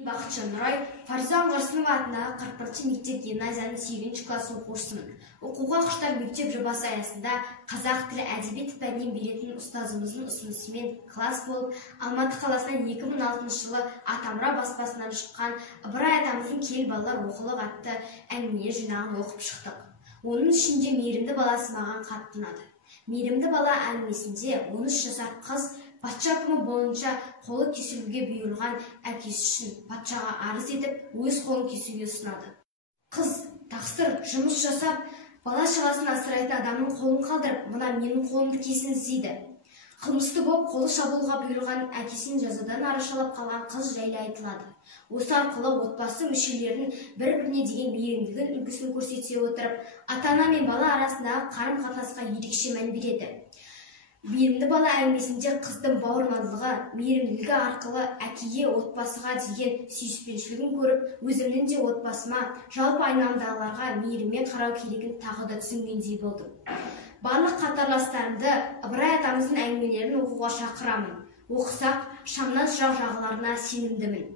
Бақытжан Нұрай, Фариза Оңғарсынова атындағы 41-ші мектеп гимназияның 8-ші класс оқушысымын. Оқуға құштар мектеп жобасы аясында қазақ тілі әдебиет пәнінен беретін ұстазымыздың ұсынысымен класс болып, Алматы қаласынан 2006 жылы Атамұра баспасынан шыққан Ыбырай атамыздың Кел балалар оқулық атты әңгімелер жинағын оқып шықтық. Оның ішінде Мейірімді баласы маған қатты ұнады. Мейірімді бала әңгімесінде 13 жасар қыз патша үкімі бойынша қолы кесілуге бұйырылған әкесі үшін патшаға арыз етіп, өз қолын кесуге ұсынады. Қыз тақсыр жұмыс жасап, бала-шағасын асырайтын адамның қолын қалдырып, мына менің қолымды кесіңіз дейді. Қылмысты болып, қолы шабуылға бұйырылған әкесін жазадан арашалап қалған қыз жайлы айтылады. Осы арқылы отбасы мүшелерінің бір-біріне деген мейірімділік үлгісін көрсете отырып, ата-ана мен бала арасындағы қарым-қатынасқа ерекше мән береді. Мейірімді бала әңгімесінде қыздың бауырмалдығы, мейірімділігі арқылы әкеге, отбасыға деген сүйіспеншілігін көріп, өзімнің де отбасыма, жалпы айналамдағыларға мейіріммен қарау керегін тағы да түсінгендей болдым. Барлық қатарластарымды Ыбырай атамыздың әңгімелерін оқуға шақырамын. Оқысақ, шамнан шырақ жағыларына сенімдімін.